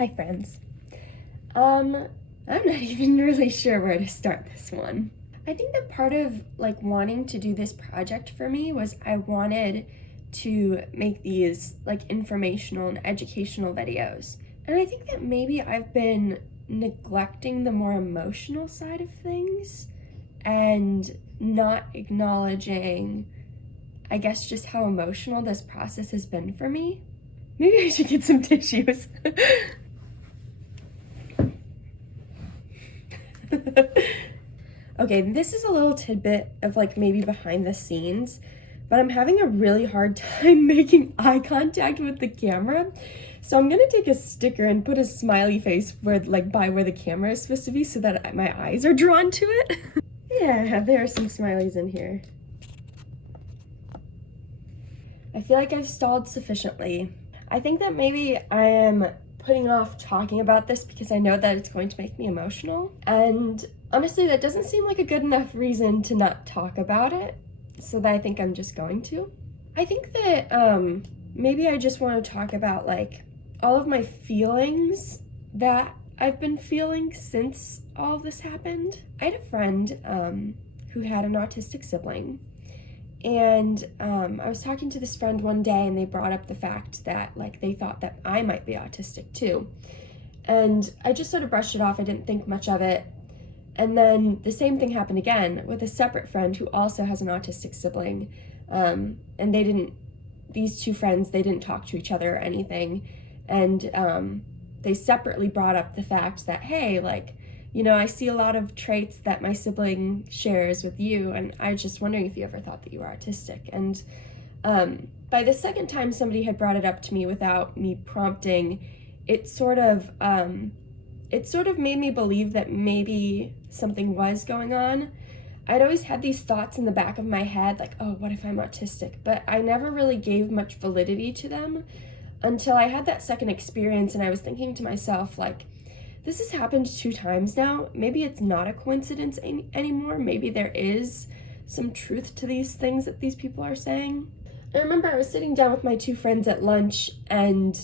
Hi friends. I'm not even really sure where to start this one. I think that part of wanting to do this project for me was I wanted to make these informational and educational videos. And I think that maybe I've been neglecting the more emotional side of things and not acknowledging, I guess, just how emotional this process has been for me. Maybe I should get some tissues. Okay, this is a little tidbit of maybe behind the scenes, but I'm having a really hard time making eye contact with the camera. So I'm gonna take a sticker and put a smiley face where by where the camera is supposed to be so that my eyes are drawn to it. Yeah, there are some smileys in here. I feel like I've stalled sufficiently. I think that maybe I am putting off talking about this because I know that it's going to make me emotional. And honestly, that doesn't seem like a good enough reason to not talk about it, so that I think I'm just going to. I think that maybe I just want to talk about all of my feelings that I've been feeling since all of this happened. I had a friend who had an autistic sibling. And I was talking to this friend one day and they brought up the fact that they thought that I might be autistic too. And I just sort of brushed it off. I didn't think much of it. And then the same thing happened again with a separate friend who also has an autistic sibling. And these two friends, they didn't talk to each other or anything. And they separately brought up the fact that, hey, I see a lot of traits that my sibling shares with you, and I was just wondering if you ever thought that you were autistic. And by the second time somebody had brought it up to me without me prompting, it sort of made me believe that maybe something was going on. I'd always had these thoughts in the back of my head, oh, what if I'm autistic? But I never really gave much validity to them until I had that second experience, and I was thinking to myself, this has happened 2 times now. Maybe it's not a coincidence anymore. Maybe there is some truth to these things that these people are saying. I remember I was sitting down with my 2 friends at lunch, and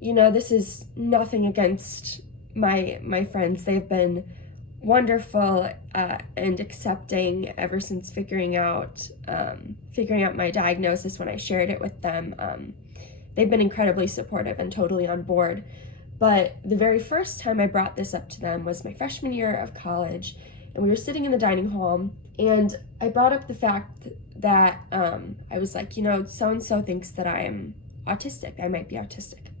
this is nothing against my friends. They've been wonderful and accepting ever since figuring out my diagnosis when I shared it with them. They've been incredibly supportive and totally on board. But the very first time I brought this up to them was my freshman year of college, and we were sitting in the dining hall, and I brought up the fact that I was so-and-so thinks that I am autistic. I might be autistic.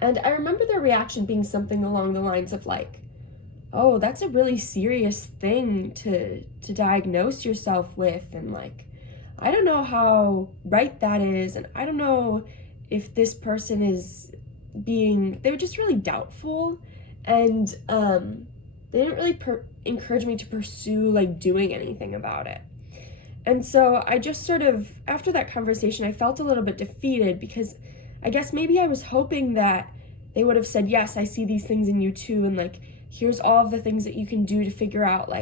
And I remember their reaction being something along the lines of oh, that's a really serious thing to diagnose yourself with, and I don't know how right that is, and I don't know if this person is they were just really doubtful, and they didn't really encourage me to pursue doing anything about it. And so I just sort of, after that conversation, I felt a little bit defeated because I guess maybe I was hoping that they would have said, yes, I see these things in you too, and here's all of the things that you can do to figure out.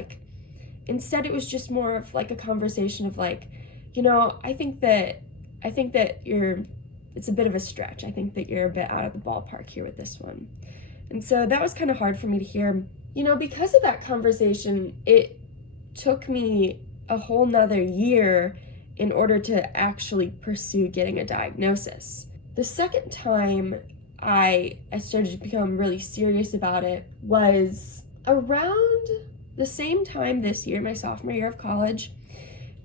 Instead it was just more of a conversation of I think that it's a bit of a stretch. I think that you're a bit out of the ballpark here with this one. And so that was kind of hard for me to hear. Because of that conversation, it took me a whole nother year in order to actually pursue getting a diagnosis. The second time I started to become really serious about it was around the same time this year, my sophomore year of college.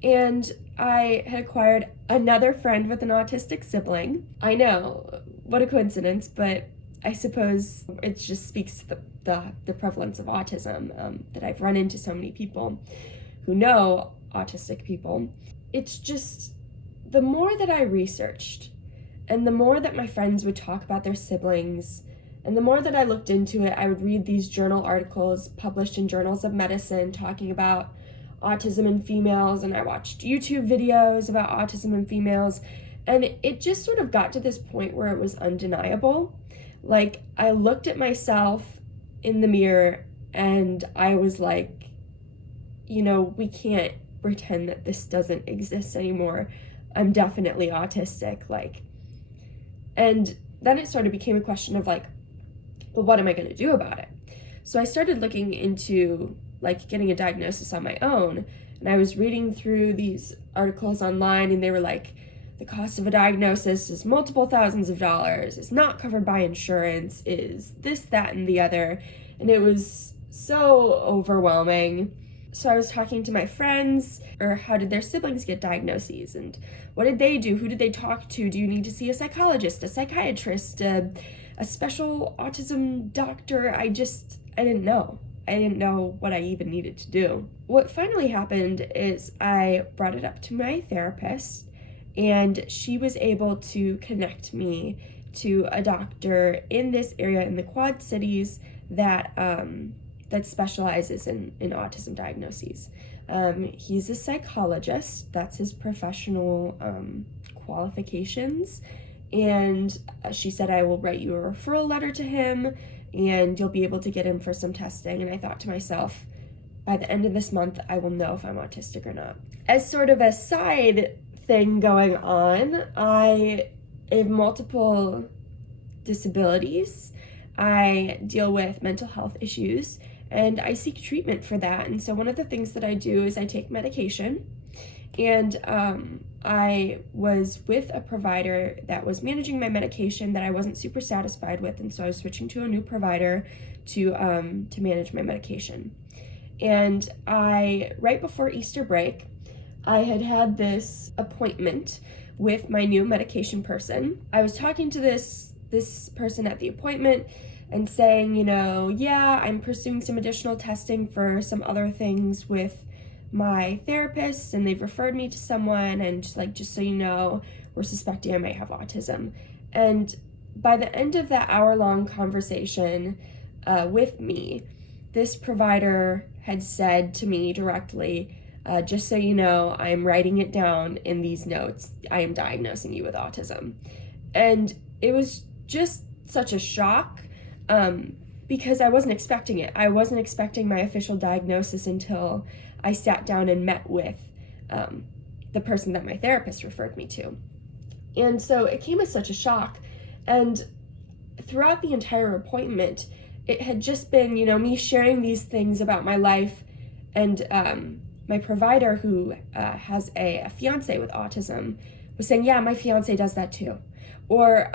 And I had acquired another friend with an autistic sibling. I know, what a coincidence, but I suppose it just speaks to the prevalence of autism, that I've run into so many people who know autistic people. It's just, the more that I researched, and the more that my friends would talk about their siblings, and the more that I looked into it, I would read these journal articles published in journals of medicine talking about autism in females, and I watched YouTube videos about autism in females, and it just sort of got to this point where it was undeniable. I looked at myself in the mirror and I was we can't pretend that this doesn't exist anymore. I'm definitely autistic. And then it sort of became a question of but what am I going to do about it? So I started looking into like getting a diagnosis on my own, and I was reading through these articles online, and they were like, the cost of a diagnosis is multiple thousands of dollars, is not covered by insurance, is this, that, and the other. And it was so overwhelming. So I was talking to my friends, or how did their siblings get diagnoses, and what did they do? Who did they talk to? Do you need to see a psychologist, a psychiatrist, a special autism doctor? I didn't know. I didn't know what I even needed to do. What finally happened is I brought it up to my therapist, and she was able to connect me to a doctor in this area in the Quad Cities that specializes in autism diagnoses. He's a psychologist. That's his professional qualifications. And she said, I will write you a referral letter to him, and you'll be able to get in for some testing. And I thought to myself, by the end of this month, I will know if I'm autistic or not. As sort of a side thing going on, I have multiple disabilities. I deal with mental health issues, and I seek treatment for that. And so one of the things that I do is I take medication, and I was with a provider that was managing my medication that I wasn't super satisfied with, and so I was switching to a new provider to manage my medication. And right before Easter break, I had this appointment with my new medication person. I was talking to this person at the appointment and saying, yeah, I'm pursuing some additional testing for some other things with my therapist, and they've referred me to someone, and just so you know, we're suspecting I might have autism. And by the end of that hour-long conversation with me, this provider had said to me directly, just so you know, I'm writing it down in these notes. I am diagnosing you with autism. And it was just such a shock because I wasn't expecting it. I wasn't expecting my official diagnosis until I sat down and met with the person that my therapist referred me to. And so it came as such a shock. And throughout the entire appointment, it had just been, me sharing these things about my life, and my provider, who has a fiance with autism, was saying, yeah, my fiance does that too. Or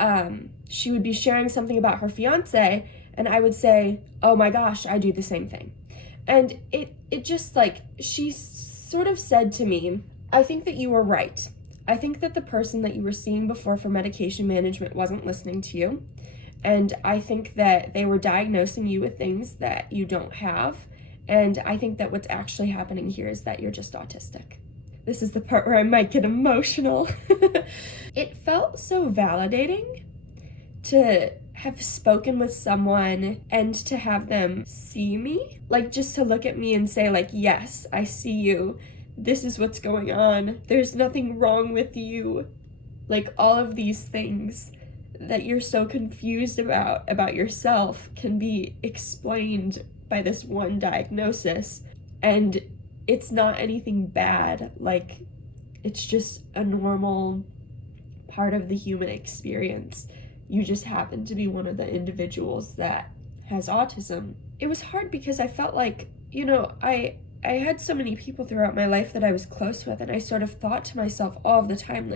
she would be sharing something about her fiance, and I would say, oh my gosh, I do the same thing. And it just she sort of said to me, I think that you were right. I think that the person that you were seeing before for medication management wasn't listening to you. And I think that they were diagnosing you with things that you don't have. And I think that what's actually happening here is that you're just autistic. This is the part where I might get emotional. It felt so validating to have spoken with someone and to have them see me. Just to look at me and say, yes, I see you. This is what's going on. There's nothing wrong with you. All of these things that you're so confused about yourself can be explained by this one diagnosis, and it's not anything bad. It's just a normal part of the human experience. You just happen to be one of the individuals that has autism. It was hard because I felt like, I had so many people throughout my life that I was close with, and I sort of thought to myself all of the time,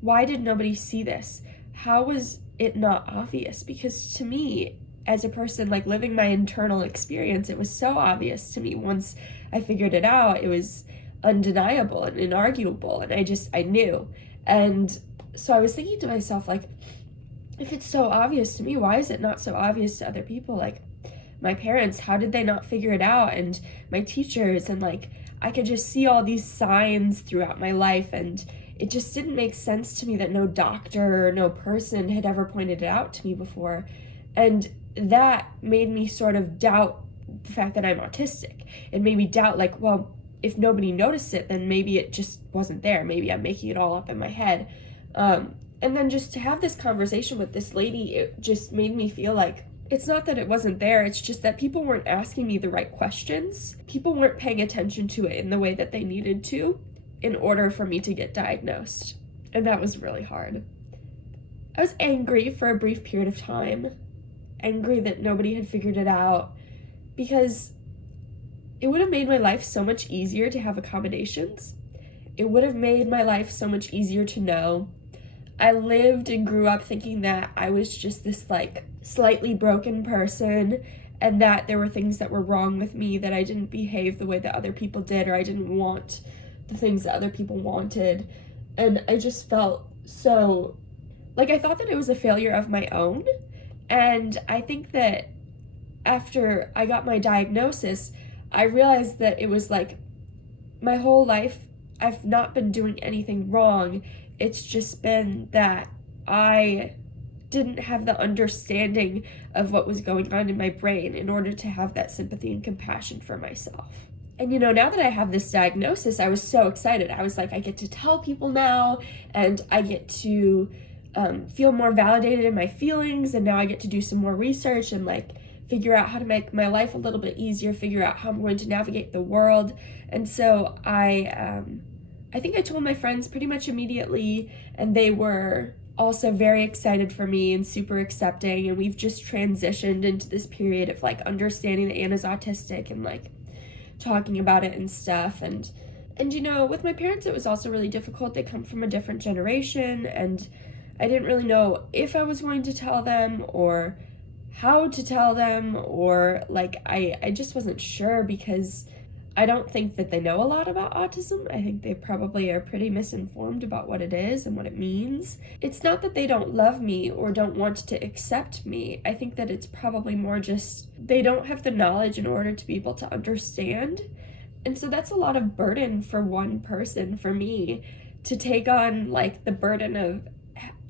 why did nobody see this? How was it not obvious? Because to me, as a person living my internal experience, it was so obvious to me. Once I figured it out, it was undeniable and inarguable, and I knew. And so I was thinking to myself, if it's so obvious to me, why is it not so obvious to other people? My parents, how did they not figure it out? And my teachers, and I could just see all these signs throughout my life, and it just didn't make sense to me that no doctor or no person had ever pointed it out to me before. And that made me sort of doubt the fact that I'm autistic. It made me doubt, well, if nobody noticed it, then maybe it just wasn't there. Maybe I'm making it all up in my head. And then just to have this conversation with this lady, it just made me feel it's not that it wasn't there, it's just that people weren't asking me the right questions. People weren't paying attention to it in the way that they needed to in order for me to get diagnosed. And that was really hard. I was angry for a brief period of time, angry that nobody had figured it out, because it would have made my life so much easier to have accommodations. It would have made my life so much easier to know. I lived and grew up thinking that I was just this like slightly broken person, and that there were things that were wrong with me, that I didn't behave the way that other people did, or I didn't want the things that other people wanted. And I just felt so, like, I thought that it was a failure of my own. And I think that after I got my diagnosis, I realized that it was like my whole life I've not been doing anything wrong. It's just been that I didn't have the understanding of what was going on in my brain in order to have that sympathy and compassion for myself. And now that I have this diagnosis, I was so excited. I was like, I get to tell people now, and I get to feel more validated in my feelings, and now I get to do some more research and like figure out how to make my life a little bit easier, figure out how I'm going to navigate the world. And so I think I told my friends pretty much immediately, and they were also very excited for me and super accepting. And we've just transitioned into this period of like understanding that Anna's autistic and like talking about it and stuff. And with my parents, it was also really difficult. They come from a different generation, and I didn't really know if I was going to tell them or how to tell them, or like I just wasn't sure, because I don't think that they know a lot about autism. I think they probably are pretty misinformed about what it is and what it means. It's not that they don't love me or don't want to accept me. I think that it's probably more just they don't have the knowledge in order to be able to understand. And so that's a lot of burden for one person, for me, to take on like the burden of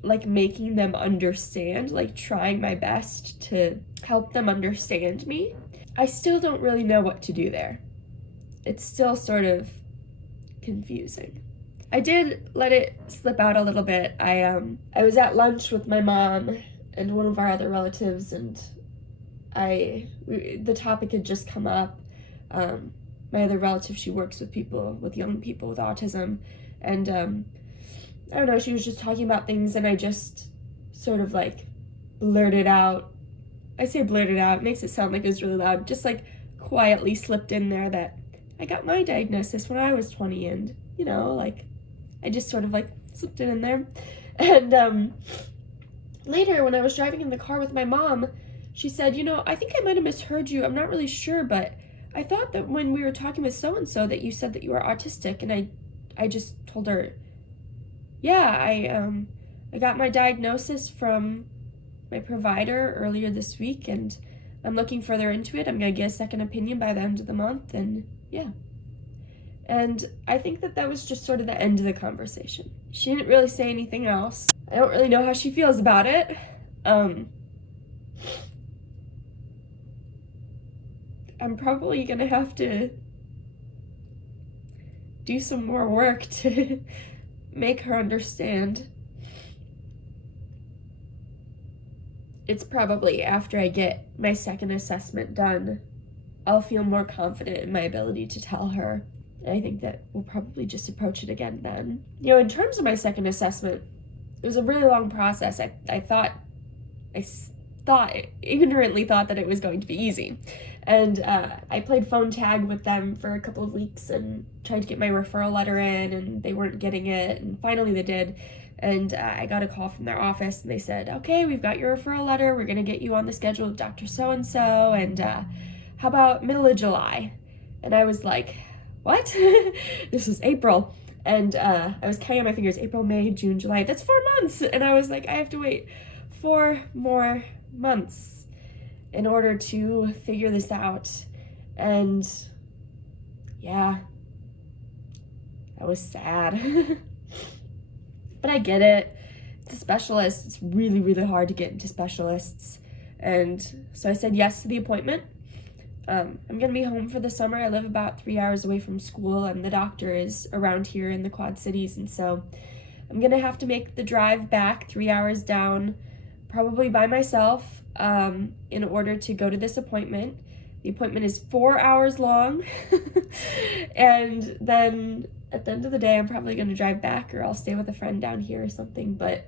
like making them understand, like trying my best to help them understand me. I still don't really know what to do there. It's still sort of confusing. I did let it slip out a little bit. I was at lunch with my mom and one of our other relatives, and the topic had just come up. My other relative, she works with young people with autism, and I don't know, she was just talking about things, and I just sort of like blurted out. I say blurted out, it makes it sound like it was really loud, just like quietly slipped in there that I got my diagnosis when I was 20, and like I just sort of like slipped it in there. And later, when I was driving in the car with my mom, she said, I think I might have misheard you. I'm not really sure, but I thought that when we were talking with so-and-so that you said that you were autistic. And I just told her, yeah, I got my diagnosis from my provider earlier this week, and I'm looking further into it. I'm going to get a second opinion by the end of the month, and yeah. And I think that was just sort of the end of the conversation. She didn't really say anything else. I don't really know how she feels about it. I'm probably going to have to do some more work to make her understand. It's probably after I get my second assessment done, I'll feel more confident in my ability to tell her. And I think that we'll probably just approach it again then. In terms of my second assessment, it was a really long process. I ignorantly thought that it was going to be easy. And I played phone tag with them for a couple of weeks and tried to get my referral letter in, and they weren't getting it. And finally they did. And I got a call from their office, and they said, okay, we've got your referral letter. We're going to get you on the schedule with Dr. So-and-so. And how about middle of July? And I was like, what? This was April. And I was counting on my fingers, April, May, June, July. That's 4 months. And I was like, I have to wait 4 more months in order to figure this out. And yeah, that was sad. But I get it. It's a specialist. It's really, really hard to get into specialists. And so I said yes to the appointment. I'm going to be home for the summer. I live about 3 hours away from school, and the doctor is around here in the Quad Cities. And so I'm going to have to make the drive back 3 hours down, probably by myself, in order to go to this appointment. The appointment is 4 hours long. And then at the end of the day, I'm probably going to drive back, or I'll stay with a friend down here or something. But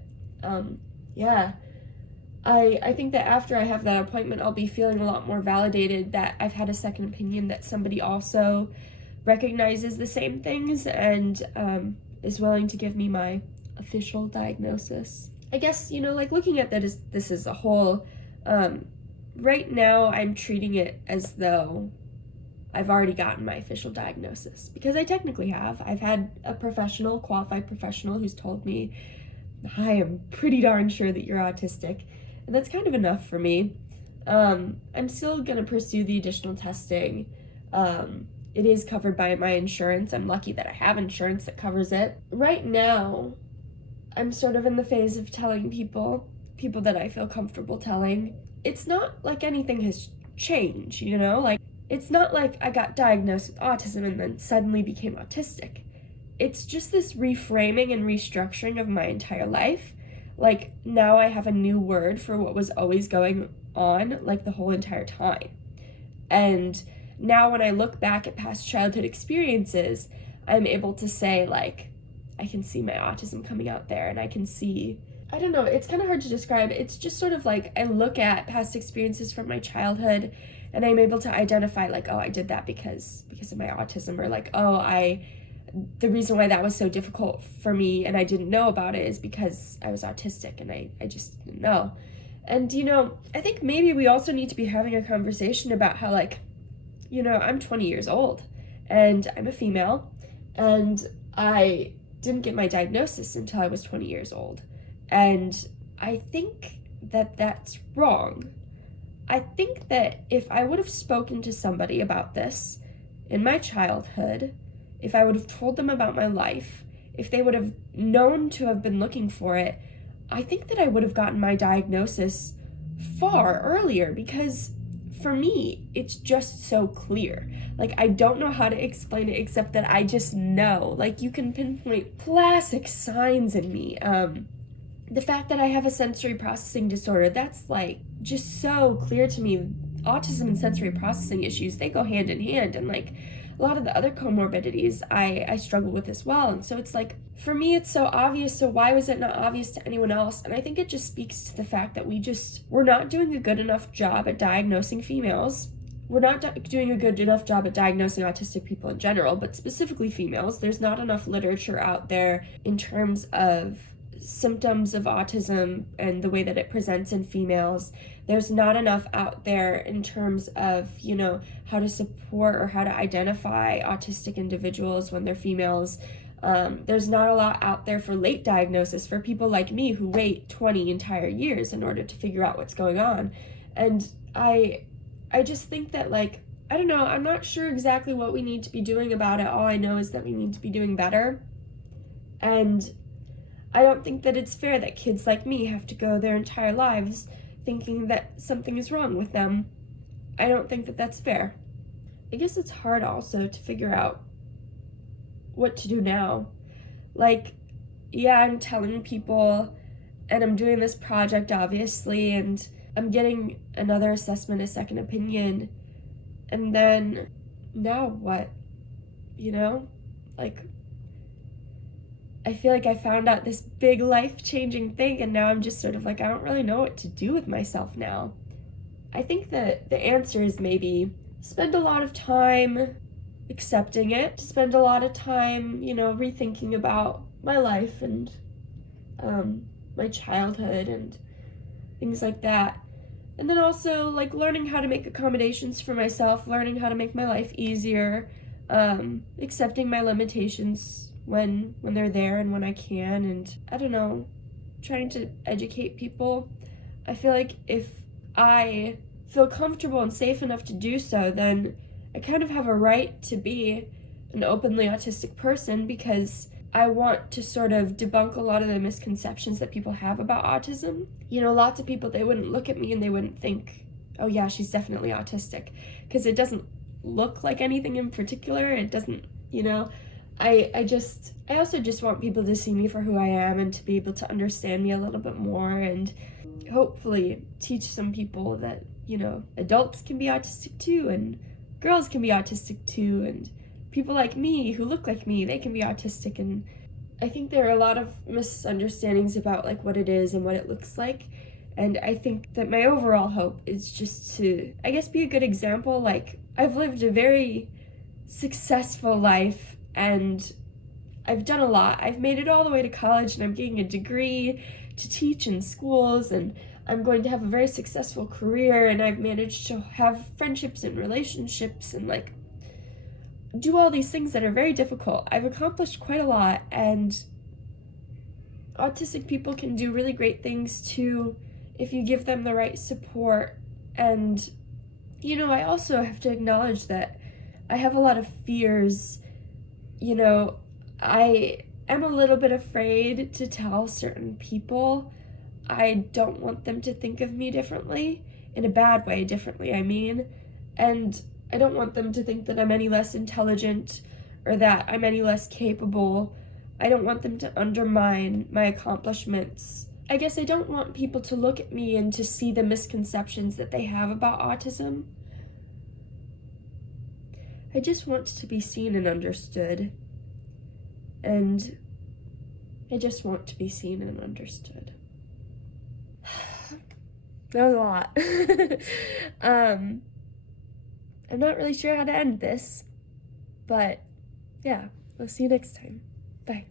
yeah, I think that after I have that appointment, I'll be feeling a lot more validated that I've had a second opinion, that somebody also recognizes the same things and is willing to give me my official diagnosis. I guess, like looking at this as a whole, right now I'm treating it as though I've already gotten my official diagnosis, because I technically have. I've had a qualified professional who's told me, I am pretty darn sure that you're autistic, and that's kind of enough for me. I'm still going to pursue the additional testing. It is covered by my insurance. I'm lucky that I have insurance that covers it. Right now, I'm sort of in the phase of telling people that I feel comfortable telling. It's not like anything has changed, like it's not like I got diagnosed with autism and then suddenly became autistic. It's just this reframing and restructuring of my entire life. Like, now I have a new word for what was always going on, like, the whole entire time. And now when I look back at past childhood experiences, I'm able to say, like, I can see my autism coming out there, and I can see, I don't know, it's kind of hard to describe. It's just sort of like I look at past experiences from my childhood, and I'm able to identify, like, oh, I did that because of my autism, or like, oh, the reason why that was so difficult for me and I didn't know about it is because I was autistic and I just didn't know. And, I think maybe we also need to be having a conversation about how, like, I'm 20 years old and I'm a female and I didn't get my diagnosis until I was 20 years old. And I think that that's wrong. I think that if I would have spoken to somebody about this in my childhood, if I would have told them about my life, if they would have known to have been looking for it, I think that I would have gotten my diagnosis far earlier, because for me, it's just so clear. Like, I don't know how to explain it except that I just know. Like, you can pinpoint classic signs in me. The fact that I have a sensory processing disorder, that's like just so clear to me. Autism and sensory processing issues, they go hand in hand, and like a lot of the other comorbidities I struggle with as well. And so it's like, for me, it's so obvious, so why was it not obvious to anyone else? And I think it just speaks to the fact that we're not doing a good enough job at diagnosing females. We're not doing a good enough job at diagnosing autistic people in general, but specifically females. There's not enough literature out there in terms of symptoms of autism and the way that it presents in females. There's not enough out there in terms of, how to support or how to identify autistic individuals when they're females. There's not a lot out there for late diagnosis for people like me who wait 20 entire years in order to figure out what's going on. And I just think that, like, I don't know, I'm not sure exactly what we need to be doing about it. All I know is that we need to be doing better. And I don't think that it's fair that kids like me have to go their entire lives thinking that something is wrong with them. I don't think that that's fair. I guess it's hard also to figure out what to do now. Like, yeah, I'm telling people, and I'm doing this project, obviously, and I'm getting another assessment, a second opinion, and then now what? Like, I feel like I found out this big life-changing thing, and now I'm just sort of like, I don't really know what to do with myself now. I think that the answer is maybe spend a lot of time accepting it, spend a lot of time, rethinking about my life and my childhood and things like that. And then also, like, learning how to make accommodations for myself, learning how to make my life easier, accepting my limitations when they're there and when I can, and I don't know, trying to educate people. I feel like if I feel comfortable and safe enough to do so, then I kind of have a right to be an openly autistic person, because I want to sort of debunk a lot of the misconceptions that people have about autism. Lots of people, they wouldn't look at me and they wouldn't think, oh yeah, she's definitely autistic, because it doesn't look like anything in particular. It doesn't, I also just want people to see me for who I am and to be able to understand me a little bit more, and hopefully teach some people that, adults can be autistic too, and girls can be autistic too, and people like me who look like me, they can be autistic. And I think there are a lot of misunderstandings about, like, what it is and what it looks like. And I think that my overall hope is just to, I guess, be a good example. Like, I've lived a very successful life and I've done a lot. I've made it all the way to college and I'm getting a degree to teach in schools, and I'm going to have a very successful career, and I've managed to have friendships and relationships and like do all these things that are very difficult. I've accomplished quite a lot, and autistic people can do really great things too if you give them the right support. And I also have to acknowledge that I have a lot of fears. I am a little bit afraid to tell certain people. I don't want them to think of me differently, in a bad way, differently, I mean. And I don't want them to think that I'm any less intelligent or that I'm any less capable. I don't want them to undermine my accomplishments. I guess I don't want people to look at me and to see the misconceptions that they have about autism. I just want to be seen and understood. And I just want to be seen and understood. That was a lot. I'm not really sure how to end this, but yeah, I'll see you next time. Bye.